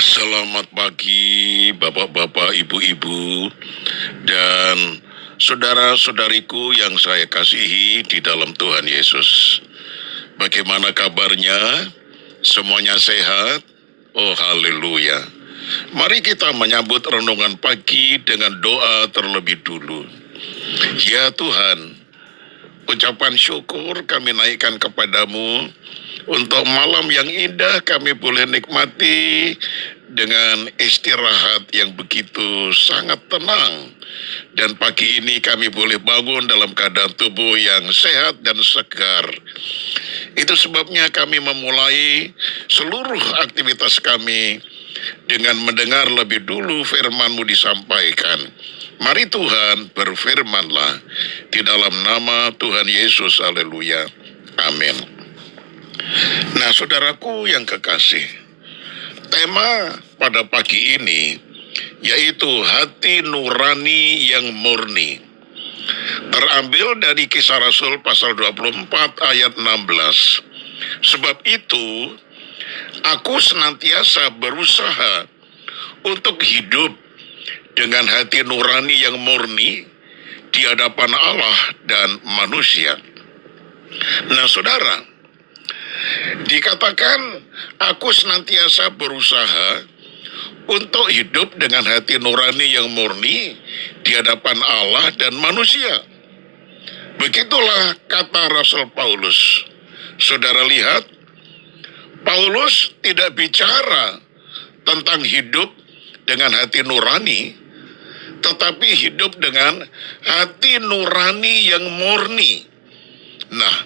Selamat pagi, bapak-bapak, ibu-ibu, dan saudara-saudariku yang saya kasihi di dalam Tuhan Yesus. Bagaimana kabarnya? Semuanya sehat? Oh, haleluya. Mari kita menyambut renungan pagi dengan doa terlebih dulu. Ya Tuhan, ucapan syukur kami naikkan kepadamu untuk malam yang indah kami boleh nikmati dengan istirahat yang begitu sangat tenang. Dan pagi ini kami boleh bangun dalam keadaan tubuh yang sehat dan segar. Itu sebabnya kami memulai seluruh aktivitas kami dengan mendengar lebih dulu firman-Mu disampaikan. Mari Tuhan berfirmanlah di dalam nama Tuhan Yesus, haleluya, amin. Nah, saudaraku yang kekasih, tema pada pagi ini yaitu hati nurani yang murni. Terambil dari Kisah Rasul pasal 24 ayat 16. Sebab itu, aku senantiasa berusaha untuk hidup dengan hati nurani yang murni di hadapan Allah dan manusia. Nah, saudara, dikatakan aku senantiasa berusaha untuk hidup dengan hati nurani yang murni di hadapan Allah dan manusia. Begitulah kata Rasul Paulus. Saudara lihat, Paulus tidak bicara tentang hidup dengan hati nurani, tetapi hidup dengan hati nurani yang murni. Nah,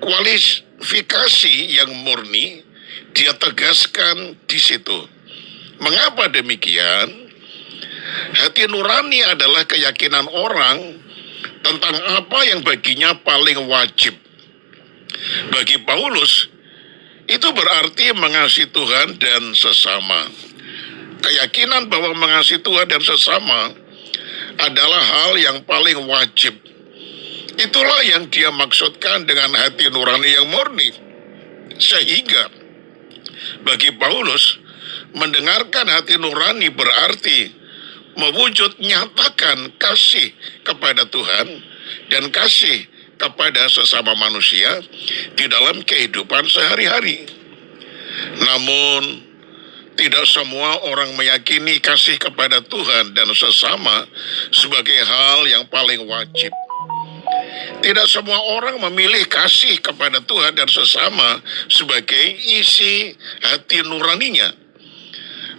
kualifikasi yang murni dia tegaskan di situ. Mengapa demikian? Hati nurani adalah keyakinan orang tentang apa yang baginya paling wajib. Bagi Paulus, itu berarti mengasihi Tuhan dan sesama. Keyakinan bahwa mengasihi Tuhan dan sesama adalah hal yang paling wajib. Itulah yang dia maksudkan dengan hati nurani yang murni. Sehingga bagi Paulus, mendengarkan hati nurani berarti mewujud nyatakan kasih kepada Tuhan dan kasih kepada sesama manusia di dalam kehidupan sehari-hari. Namun, tidak semua orang meyakini kasih kepada Tuhan dan sesama sebagai hal yang paling wajib. Tidak semua orang memilih kasih kepada Tuhan dan sesama sebagai isi hati nuraninya.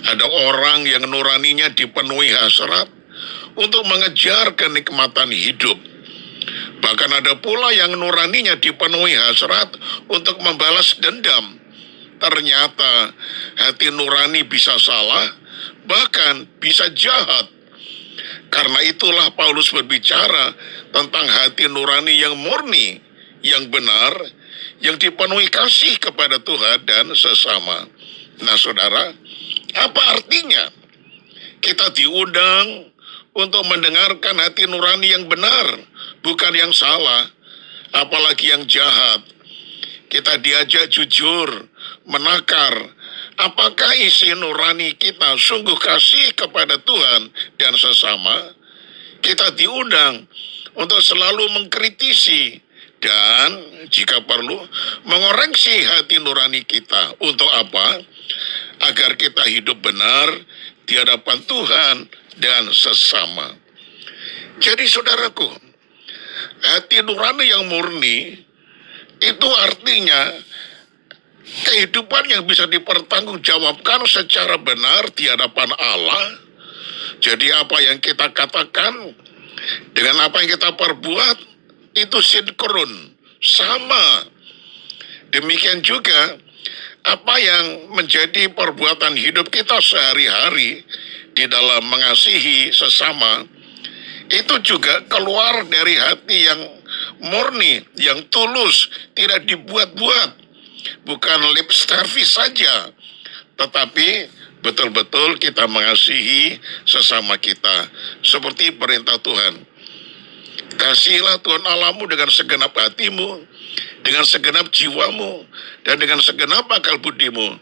Ada orang yang nuraninya dipenuhi hasrat untuk mengejar kenikmatan hidup. Bahkan ada pula yang nuraninya dipenuhi hasrat untuk membalas dendam. Ternyata hati nurani bisa salah, bahkan bisa jahat. Karena itulah Paulus berbicara tentang hati nurani yang murni, yang benar, yang dipenuhi kasih kepada Tuhan dan sesama. Nah, saudara, apa artinya? Kita diundang untuk mendengarkan hati nurani yang benar, bukan yang salah, apalagi yang jahat. Kita diajak jujur, menakar, apakah isi nurani kita sungguh kasih kepada Tuhan dan sesama? Kita diundang untuk selalu mengkritisi dan jika perlu mengoreksi hati nurani kita. Untuk apa? Agar kita hidup benar di hadapan Tuhan dan sesama. Jadi saudaraku, hati nurani yang murni itu artinya kehidupan yang bisa dipertanggungjawabkan secara benar di hadapan Allah. Jadi apa yang kita katakan dengan apa yang kita perbuat itu sinkron, sama. Demikian juga apa yang menjadi perbuatan hidup kita sehari-hari di dalam mengasihi sesama, itu juga keluar dari hati yang murni, yang tulus, tidak dibuat-buat. Bukan lip service saja, tetapi betul-betul kita mengasihi sesama kita. Seperti perintah Tuhan. Kasihilah Tuhan Allahmu dengan segenap hatimu, dengan segenap jiwamu, dan dengan segenap akal budimu.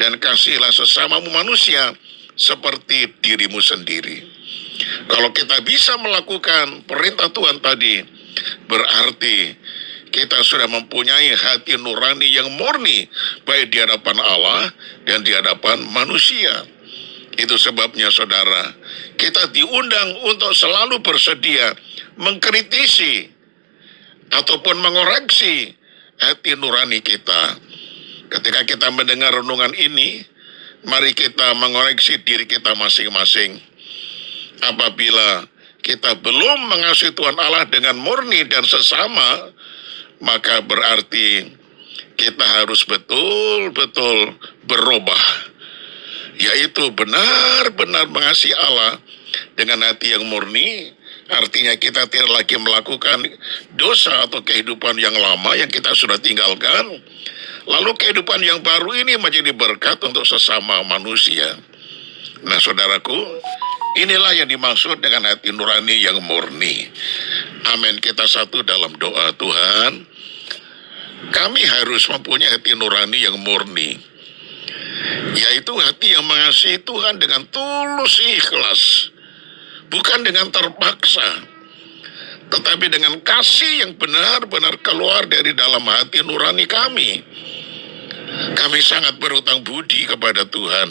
dan kasihilah sesamamu manusia seperti dirimu sendiri. Kalau kita bisa melakukan perintah Tuhan tadi, berarti kita sudah mempunyai hati nurani yang murni, baik di hadapan Allah dan di hadapan manusia. Itu sebabnya saudara, kita diundang untuk selalu bersedia mengkritisi ataupun mengoreksi hati nurani kita. Ketika kita mendengar renungan ini, mari kita mengoreksi diri kita masing-masing. Apabila kita belum mengasihi Tuhan Allah dengan murni dan sesama, maka berarti kita harus betul-betul berubah, yaitu benar-benar mengasihi Allah dengan hati yang murni. Artinya kita tidak lagi melakukan dosa atau kehidupan yang lama yang kita sudah tinggalkan. Lalu kehidupan yang baru ini menjadi berkat untuk sesama manusia. Nah saudaraku, inilah yang dimaksud dengan hati nurani yang murni. Amin. Kita satu dalam doa. Tuhan, kami harus mempunyai hati nurani yang murni, yaitu hati yang mengasihi Tuhan dengan tulus ikhlas, bukan dengan terpaksa, tetapi dengan kasih yang benar-benar keluar dari dalam hati nurani kami. Kami sangat berutang budi kepada Tuhan.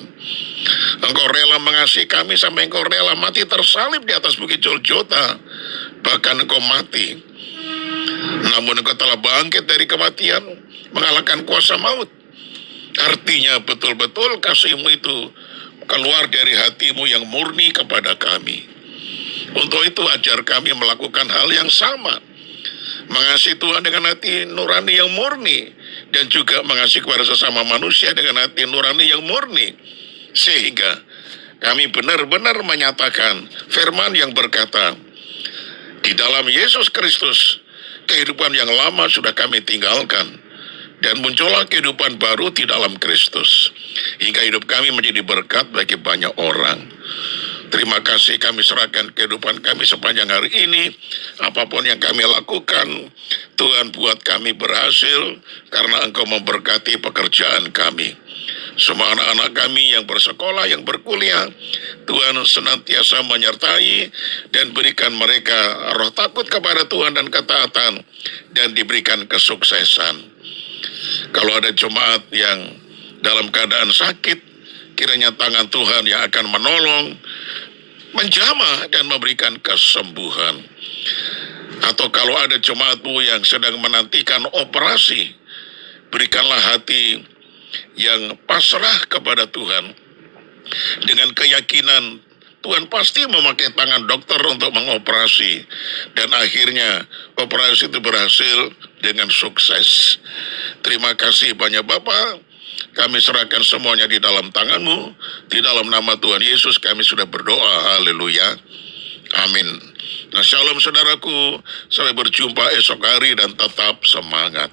Engkau rela mengasihi kami sampai Engkau rela mati tersalib di atas bukit Golgota. Bahkan Engkau mati, namun Engkau telah bangkit dari kematian, mengalahkan kuasa maut. Artinya betul-betul kasih-Mu itu keluar dari hati-Mu yang murni kepada kami. Untuk itu ajar kami melakukan hal yang sama, mengasihi Tuhan dengan hati nurani yang murni, dan juga mengasihi kepada sesama manusia dengan hati nurani yang murni, sehingga kami benar-benar menyatakan firman yang berkata, di dalam Yesus Kristus kehidupan yang lama sudah kami tinggalkan, dan muncullah kehidupan baru di dalam Kristus, hingga hidup kami menjadi berkat bagi banyak orang. Terima kasih, kami serahkan kehidupan kami sepanjang hari ini. Apapun yang kami lakukan, Tuhan buat kami berhasil, karena Engkau memberkati pekerjaan kami. Semua anak-anak kami yang bersekolah, yang berkuliah, Tuhan senantiasa menyertai dan berikan mereka roh takut kepada Tuhan dan ketaatan, dan diberikan kesuksesan. Kalau ada jemaat yang dalam keadaan sakit, kiranya tangan Tuhan yang akan menolong, menjamah dan memberikan kesembuhan. Atau kalau ada jemaat-Mu yang sedang menantikan operasi, berikanlah hati yang pasrah kepada Tuhan, dengan keyakinan Tuhan pasti memakai tangan dokter untuk mengoperasi, dan akhirnya operasi itu berhasil dengan sukses. Terima kasih banyak Bapak. Kami serahkan semuanya di dalam tangan-Mu. Di dalam nama Tuhan Yesus kami sudah berdoa. Haleluya. Amin. Nah, shalom saudaraku. Sampai berjumpa esok hari dan tetap semangat.